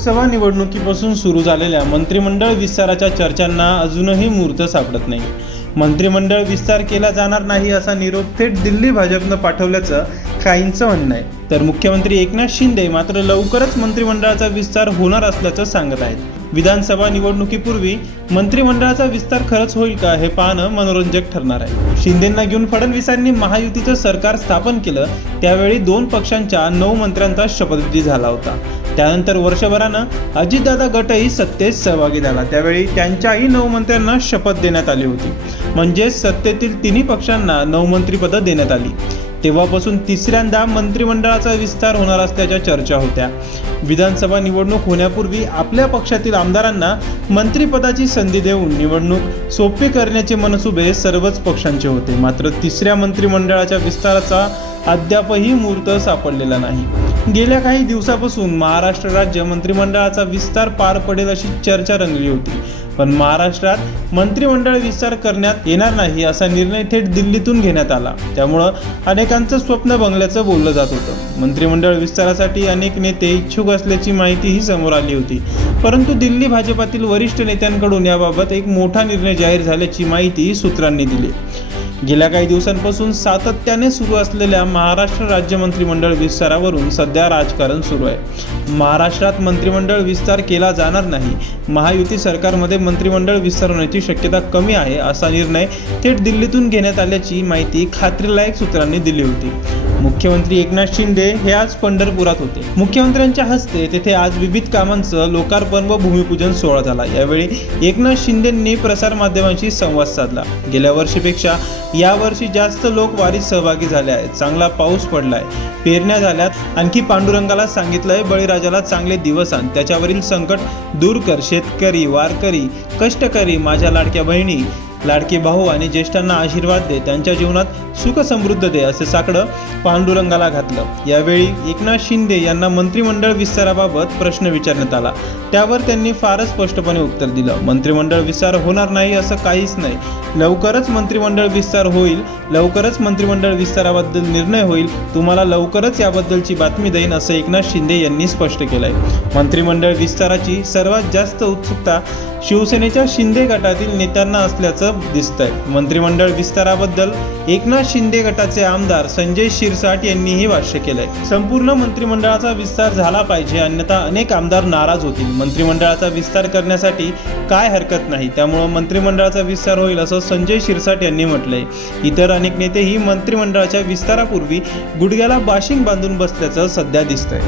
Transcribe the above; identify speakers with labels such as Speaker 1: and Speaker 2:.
Speaker 1: लोकसभा निवडणुकीपासून सुरू झालेल्या मंत्रिमंडळ विस्ताराच्या चर्चांना अजूनही मुहूर्त सापडत नाही. मंत्रिमंडळ विस्तार केला जाणार नाही असा निरोप थेट दिल्ली भाजपनं पाठवल्याचं काहींचं म्हणणं आहे. तर मुख्यमंत्री एकनाथ शिंदे मात्र लवकरच मंत्रिमंडळाचा विस्तार होणार असल्याचं सांगत आहेत. विधानसभा निवडणुकीपूर्वी मंत्रिमंडळाचा विस्तार खरंच होईल का हे पाहणं मनोरंजक ठरणार आहे. शिंदेंना घेऊन फडणवीसांनी महायुतीचं सरकार स्थापन केलं त्यावेळी दोन पक्षांच्या नऊ मंत्र्यांचा शपथविधी झाला होता. त्यानंतर वर्षभरानं अजितदादा गटही सत्तेत सहभागी झाला. त्यावेळी त्यांच्याही नऊ मंत्र्यांना शपथ देण्यात आली होती. म्हणजेच सत्तेतील तिन्ही पक्षांना नवमंत्रीपदं देण्यात आली. तेव्हापासून तिसऱ्यांदा मंत्रिमंडळाचा विस्तार होणार असल्याच्या चर्चा होत्या. विधानसभा निवडणूक होण्यापूर्वी आपल्या पक्षातील आमदारांना मंत्रिपदाची संधी देऊन निवडणूक सोपी करण्याचे मनसुबे सर्वच पक्षांचे होते. मात्र तिसऱ्या मंत्रिमंडळाच्या विस्ताराचा अद्यापही मुहूर्त सापडलेला नाही. गेल्या काही दिवसापासून महाराष्ट्र राज्य मंत्रिमंडळाचा विस्तार पार पडेल अशी चर्चा रंगली होती. पण महाराष्ट्रात मंत्रिमंडळ विस्तार करण्यात येणार नाही असा निर्णय थेट दिल्लीतून घेण्यात आला. त्यामुळं अनेकांचं स्वप्न बंगल्याचं बोललं जात होतं. मंत्रिमंडळ विस्तारासाठी अनेक नेते इच्छुक असल्याची माहितीही समोर आली होती. परंतु दिल्ली भाजपातील वरिष्ठ नेत्यांकडून याबाबत एक मोठा निर्णय जाहीर झाल्याची माहिती सूत्रांनी दिली. गेल्या काही दिवसांपासून सातत्याने सुरू असलेल्या महाराष्ट्र राज्य मंत्रिमंडळ विस्तारावरून सध्या राजकारण सुरू आहे. महाराष्ट्रात मंत्रिमंडळ विस्तार केला जाणार नाही. महायुती सरकारमध्ये मंत्रिमंडळ विस्तार होण्याची शक्यता कमी आहे असा निर्णय थेट दिल्लीतून घेण्यात आल्याची माहिती खात्रीलायक सूत्रांनी दिली होती. मुख्यमंत्री एकनाथ शिंदे हे आज पंढरपुरात होते. मुख्यमंत्र्यांच्या हस्ते तेथे आज विविध कामांचं लोकार्पण व भूमिपूजन सोहळा झाला. यावेळी एकनाथ शिंदेंनी प्रसारमाध्यमांशी संवाद साधला. गेल्या वर्षीपेक्षा यावर्षी जास्त लोक वारीत सहभागी झाले आहेत. चांगला पाऊस पडलाय. पेरण्या झाल्यात. आणखी पांडुरंगाला सांगितलंय बळीराजाला चांगले दिवस आण. त्याच्यावरील संकट दूर कर. शेतकरी वारकरी कष्टकरी माझ्या लाडक्या बहिणी लाडके भाऊ आणि ज्येष्ठांना आशीर्वाद दे. त्यांच्या जीवनात सुख समृद्ध दे असे साकडं पांडुरंगाला घातलं. यावेळी एकनाथ शिंदे यांना मंत्रिमंडळ विस्ताराबाबत प्रश्न विचारण्यात आला. त्यावर त्यांनी फारच स्पष्टपणे उत्तर दिलं. मंत्रिमंडळ विस्तार होणार नाही असं काहीच नाही. लवकरच मंत्रिमंडळ विस्तार होईल लवकरच मंत्रिमंडळ विस्ताराबद्दल निर्णय होईल तुम्हाला लवकरच याबद्दलची बातमी देईन असं एकनाथ शिंदे यांनी स्पष्ट केलंय. मंत्रिमंडळ विस्ताराची सर्वात जास्त उत्सुकता शिवसेनेच्या शिंदे गटातील नेत्यांना असल्याचं दिसतंय. मंत्रिमंडळ विस्ताराबद्दल एकनाथ शिंदे गटाचे आमदार संजय शिरसाट यांनीही भाष्य केलंय. संपूर्ण मंत्रिमंडळाचा विस्तार झाला पाहिजे अन्यथा अनेक आमदार नाराज होतील. मंत्रिमंडळाचा विस्तार करण्यासाठी काय हरकत नाही त्यामुळं मंत्रिमंडळाचा विस्तार होईल असं संजय शिरसाट यांनी म्हटलंय. इतर अनेक नेतेही मंत्रिमंडळाच्या विस्तारापूर्वी गुडघ्याला बाशिंग बांधून बसल्याचं सध्या दिसतंय.